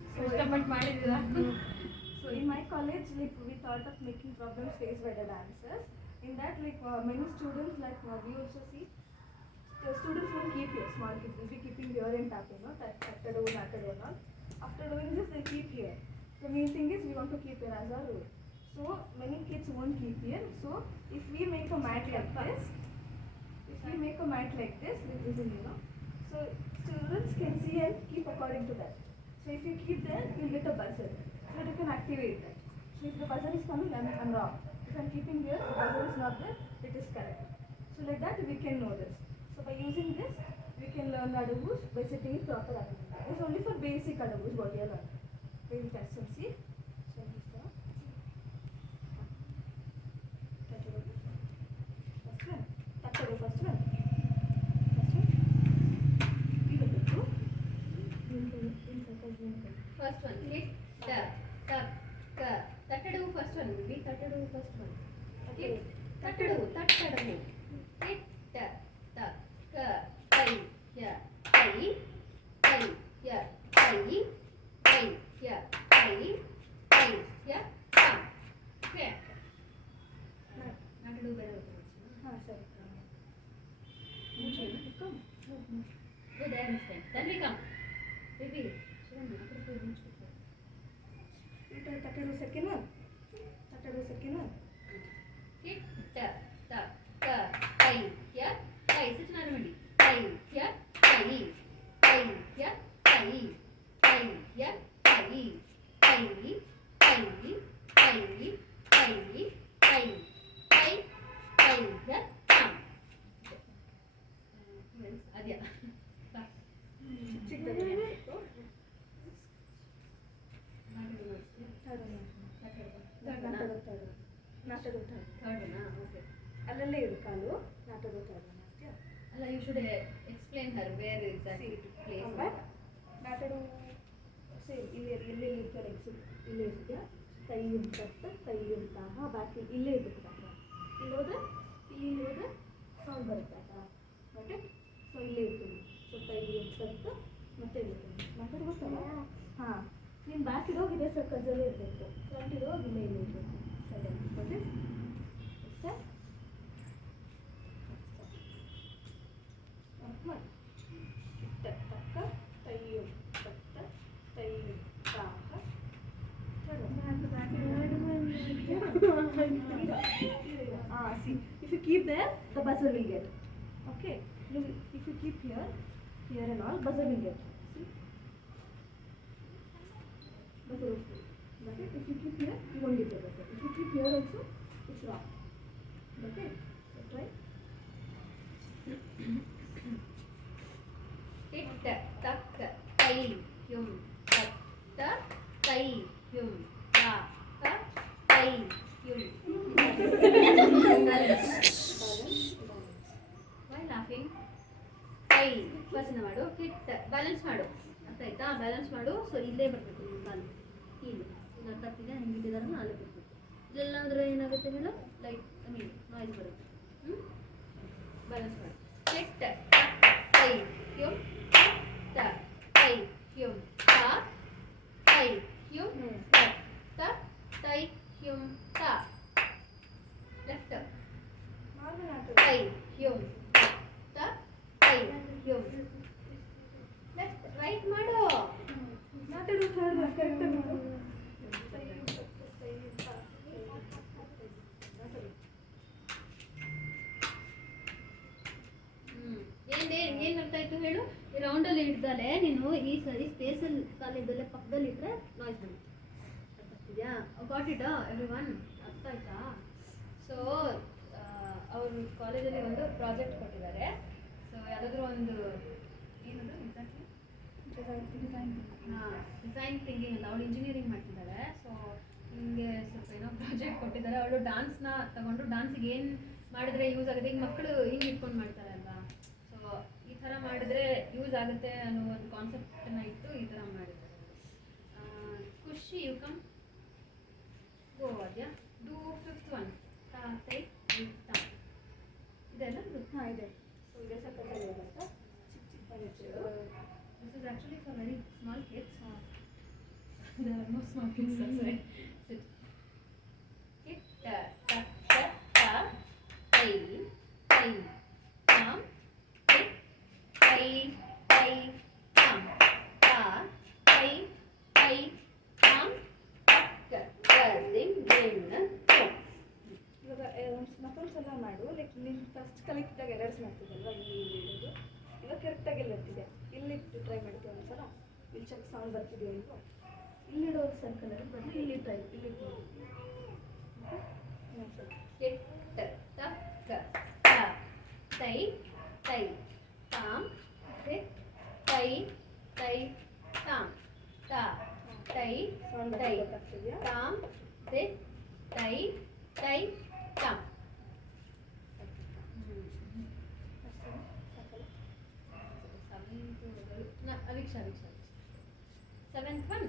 So in my college, like we thought of making problems faced by the dancers. In that, like many students, like we also see the students won't keep here. Small kids will be keeping here and tapping, no, tattoo, and all. After doing this, they keep here. The main thing is we want to keep here as our rule. So many kids won't keep here. So if we make a mat like this, with this, so students can see and keep according to that. So if you keep there, you'll get a buzzer. So you can activate that. So if the buzzer is coming, I'm wrong. If I'm keeping here, the buzzer is not there, it is correct. So like that we can know this. So by using this, we can learn Adabus by setting it proper activity. It's only for basic Adabus what you are learning. We will test and see. So this one. First one. First one. First one, hit, tap, tap, tattadu first one, baby, tattadu first one. Hit, tattadu, hit, tap, tap, tai, ya, tai, ya, tai, ya, tai, ya, tam. Okay. Tattadu better. Sorry. Come. Good, I understand. Then we come. Baby. Tattoo second one. Hit, tap, tap, tai, ya, tai. Sit down, Mandi. Tai, ya, tai, ya, tai, ya, tai, ya, tam. Adya. ಅಲ್ಲಲ್ಲೇ ಇದು ಕಾಲು ನಾಟೋದು third ಅಲ್ಲ, you should explain her where exactly to place. ನಾಟೋದು same ಇಲ್ಲೇ ಇರ್ತಾರೆ. ಇಲ್ಲೇ ಇರ್ತೀಯ, ಕೈ ಇರ್ತದೆ, ಕೈ ಇರ್ತಾ ಬಾಕಿ ಇಲ್ಲೇ ಇರ್ತದೆ. ಇಲ್ಲಿ ಹೋದ್ರೆ ಸೌಂಡ್ ಬರುತ್ತೆ ಮತ್ತೆ. ಸೊ ಇಲ್ಲೇ ಇರ್ತೀನಿ. ಸೊ ಕೈ ಇರ್ತದೆ ಮತ್ತೆ ಇರ್ತೀನಿ. ಮಾತಾಡಿ ಗೊತ್ತಲ್ಲ. ಹಾಂ, ನೀನು ಬ್ಯಾಕ್ ಇರೋಗಿ ಇದೇ ಸರ್ಕಲ್ಸಲ್ಲೇ ಇರಬೇಕು. ಫ್ರಂಟ್ ಇರೋಗಿ ಇಲ್ಲೇ ಇರಬೇಕು. ಸರಿ, ಓಕೆ ಅಷ್ಟೇ. See, if you keep there, the buzzer will get. Okay, if you keep here and all, buzzer will get. See, buzzer will get. But if you keep here, you won't get the buzzer. If you keep here also, it's wrong. Okay, so try. Hit, tak, tai, yum, tak, tai, yum, tak, tai, yum. Why laughing? Tai, first ಮಾಡು. Hit, balance ಮಾಡು. ಅರ್ಥ ಆಯ್ತಾ? Balance ಮಾಡು. So ಇಲ್ಲೇ ಬರಬೇಕು ನಿಮ್ಮ ಕಾಲು. ಇಲ್ಲಿ ಅರ್ಥ ಆಗ್ತಿದೆ. ಹಿಂಗೆ ಇಟ್ಟಿದ್ದಾರೆ, ಅಲ್ಲೇ ಬರಬೇಕು. ಇದೆಲ್ಲ ಅಂದರೆ ಏನಾಗುತ್ತೆ ಹೇಳು? ಲೈಟ್ ನಾಯ್ಸ್ ಬರುತ್ತೆ. ಬ್ಯಾಲೆನ್ಸ್ ಮಾಡು. Hit, tai, yum, tak, tai, yum, tak, tai, yum, tak, tai, yum, tak. Left. Tai, yum, tak, tai, yum. Left, right ಮಾಡು. ನಾಟೋದು ಥರ್ಡ್ ಕರೆಕ್ಟ್ ಏನ್ ಅರ್ಥ ಆಯ್ತು ಹೇಳು? ಈ ರೌಂಡಲ್ಲಿ ಹಿಡ್ದಲೆ ನೀನು ಈ ಸರಿ ಸ್ಪೇಸಲ್ಲಿ ಕಾಲಿದ್ದಲ್ಲೇ ಪಕ್ಕದಲ್ಲಿ ಇಟ್ಟರೆ ನಾಯ್ಸ್ ಬರುತ್ತೆ. ಅರ್ಥ ಆಗ್ತಿದ್ಯಾ? Got it every one? ಅರ್ಥ ಆಯ್ತಾ? ಸೊ ಅವರು ಕಾಲೇಜಲ್ಲಿ ಒಂದು ಪ್ರಾಜೆಕ್ಟ್ ಕೊಟ್ಟಿದ್ದಾರೆ. ಸೊ ಯಾವುದಾದ್ರೂ ಒಂದು ಏನದು ಎಕ್ಸಾಕ್ಟ್ಲಿ ಡಿಸೈನ್ ಥಿಂಕಿಂಗ್ ಅಲ್ಲ, ಅವಳು ಇಂಜಿನಿಯರಿಂಗ್ ಮಾಡ್ತಿದ್ದಾಳೆ. ಸೊ ಹಿಂಗೆ ಸ್ವಲ್ಪ ಏನೋ ಪ್ರಾಜೆಕ್ಟ್ ಕೊಟ್ಟಿದ್ದಾರೆ. ಅವಳು ಡಾನ್ಸ್ನ ತಗೊಂಡು ಡಾನ್ಸಿಗೆ ಏನು ಮಾಡಿದ್ರೆ ಯೂಸ್ ಆಗುತ್ತೆ. ಈಗ ಮಕ್ಕಳು ಹಿಂಗೆ ಇಟ್ಕೊಂಡು ಮಾಡ್ತಾರೆ ಅಲ್ವಾ. ಸೊ ಈ ಥರ ಮಾಡಿದ್ರೆ ಯೂಸ್ ಆಗುತ್ತೆ ಅನ್ನೋ ಒಂದು ಕಾನ್ಸೆಪ್ಟನ್ನು ಇಟ್ಟು ಈ ಥರ ಮಾಡಿದ್ದಾರೆ. Khushi, you come go Adya. Do fifth one. Tie, ಇದೆಲ್ಲ ಹಾಂ ಇದೆ. ಸೊ ಇದೆ ಸ್ವಲ್ಪ ಬರುತ್ತೆ. ಚಿಕ್ಕ This is actually for very small kids. There are no small kids outside. Sit. Kit, ta, ta, tai, tai, tam, kit, tai, tai, tam, ta, tai, tai, tam, tak, ಕರ್ದಿಂಗ್, ಗಿಣ್ಣ, tom. ಇವಾಗ ಮತ್ತೊಂದು ಸಲ ಮಾಡು. Like ನೀನು first ಕಲಿತಿದ್ದಾಗ ಎರಡ್ಸ್ ಮಾಡ್ತಿದ್ದಲ್ವ, ಇಲ್ಲಿ ಇಡೋದು. ಇವಾಗ ಕರೆಕ್ಟಾಗಿ ಎಲ್ಲ ಇರ್ತಿದೆ. ಇಲ್ಲಿಟ್ಟು ಟ್ರೈ ಮಾಡ್ತೀವಿ ಒಂದ್ಸಲ. ಇಲ್ಲಿ ಚೆಕ್ ಸೌಂಡ್ ಬರ್ತಿದೆಯೋ ಇಲ್ವೋ. ಇಲ್ಲಿಡೋ ಸರ್ಕಲ್ ಅಲ್ಲಿ ಬಟ್ ಇಲ್ಲಿ ಟ್ರೈ ಇಲ್ಲಿ ಕಿಟ್, ತಕ್ಕ, ತ, ತೈ, ತೈ, ತಾಮ್, ಕಿಟ್, ತೈ, ತೈ, ತಾಮ್, ತಾ, ತೈ, ಸೌಂಡ್ ತೈ, ಗೊತ್ತಾಗ್ತಿದೆಯಾ? ತಾಮ್, ಕಿಟ್, ತೈ, ತೈ, ತಾಮ್. ಅವಿಕ್ಷ 7th one.